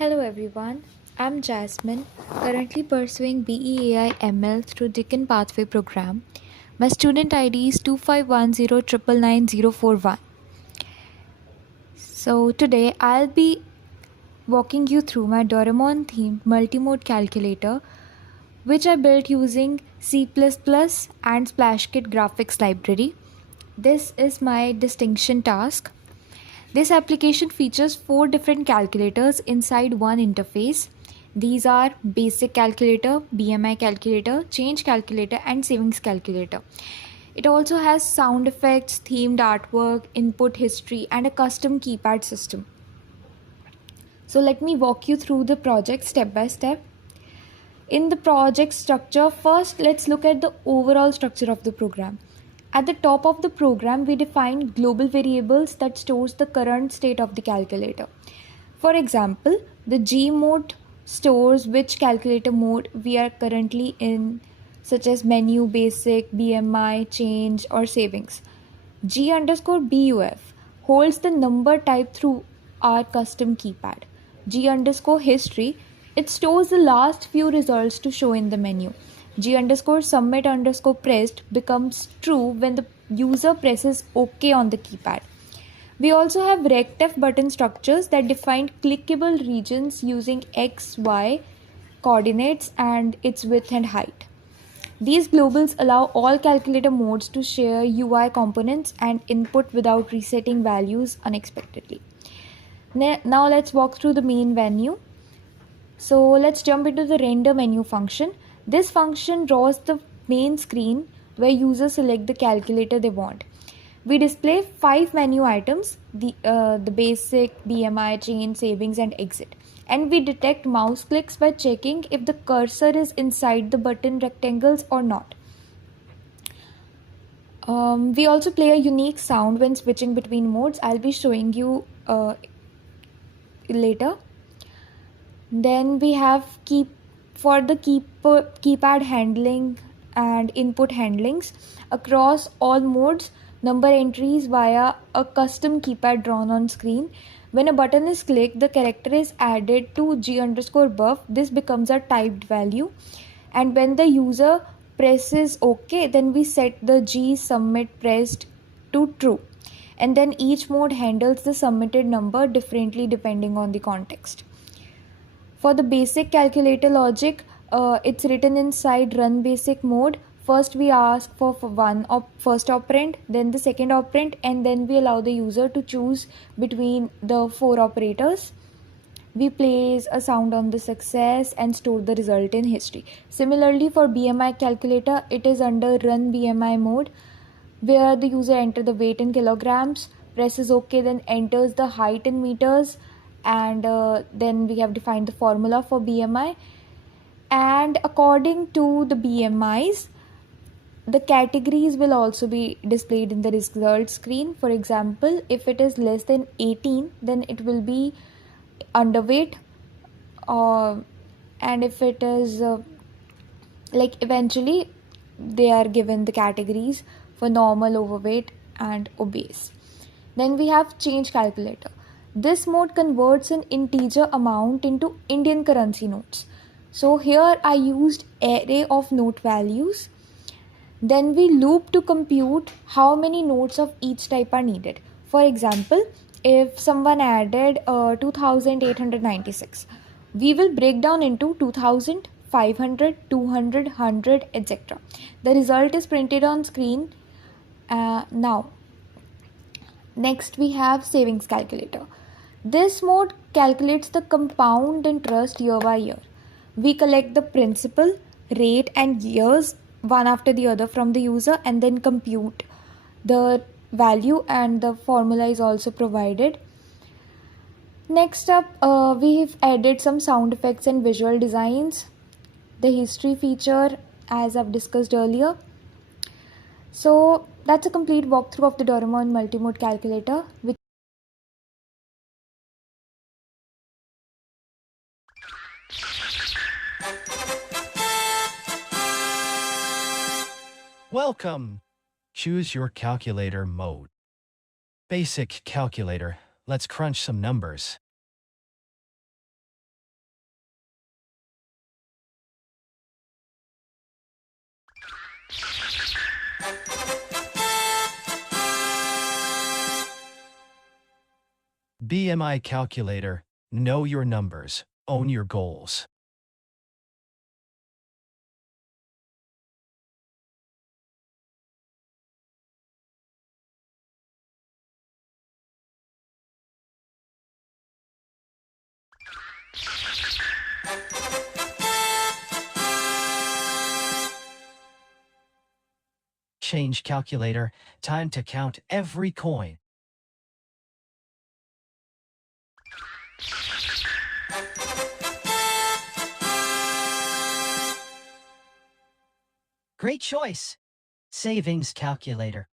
Hello everyone, I'm Jasmine, currently pursuing BEAI ML through Deakin Pathway program. My student ID is 2510999041. So today I'll be walking you through my Doraemon themed multimode calculator which I built using C++ and SplashKit graphics library. This is my distinction task. This application features 4 different calculators inside one interface. These are basic calculator, BMI calculator, change calculator, and savings calculator. It also has sound effects, themed artwork, input history, and a custom keypad system. So let me walk you through the project step by step. In the project structure, first let's look at the overall structure of the program. At the top of the program, we define global variables that stores the current state of the calculator. For example, the G mode stores which calculator mode we are currently in, such as menu, basic, BMI, change, or savings. G underscore BUF holds the number type through our custom keypad. G underscore history, it stores the last few results to show in the menu. G underscore submit underscore pressed becomes true when the user presses OK on the keypad. We also have rectef button structures that define clickable regions using X, Y coordinates and its width and height. These globals allow all calculator modes to share UI components and input without resetting values unexpectedly. Now let's walk through the main menu. So let's jump into the render menu function. This function draws the main screen where users select the calculator they want. We display 5 menu items, the basic, BMI, change, savings, and exit. And we detect mouse clicks by checking if the cursor is inside the button rectangles or not. We also play a unique sound when switching between modes. I'll be showing you later. Then we have keypad handling and input handlings across all modes, number entries via a custom keypad drawn on screen. When a button is clicked, the character is added to G underscore buff. This becomes a typed value. And when the user presses OK, then we set the G submit pressed to true. And then each mode handles the submitted number differently depending on the context. For the basic calculator logic, it's written inside run basic mode. First we ask for first operand, then the second operand, and then we allow the user to choose between the 4 operators. We place a sound on the success and store the result in history. Similarly, for BMI calculator, it is under run BMI mode, where the user enters the weight in kilograms, presses OK, then enters the height in meters, and then we have defined the formula for BMI. And according to the BMIs, the categories will also be displayed in the result screen. For example, if it is less than 18, then it will be underweight, and if it is eventually they are given the categories for normal, overweight, and obese. Then we have change calculator. This mode converts an integer amount into Indian currency notes. So here I used array of note values. Then we loop to compute how many notes of each type are needed. For example, if someone added 2896, we will break down into 2000, 500, 200, 100, etc. The result is printed on screen now. Next we have savings calculator. This mode calculates the compound interest year by year. We collect the principal, rate, and years one after the other from the user and then compute the value, and the formula is also provided. Next up, we've added some sound effects and visual designs. The history feature, as I've discussed earlier. So that's a complete walkthrough of the Doraemon multimode calculator, which Welcome! Choose your calculator mode. Basic calculator. Let's crunch some numbers. BMI calculator. Know your numbers. Own your goals. Change calculator. Time to count every coin. Great choice. Savings calculator.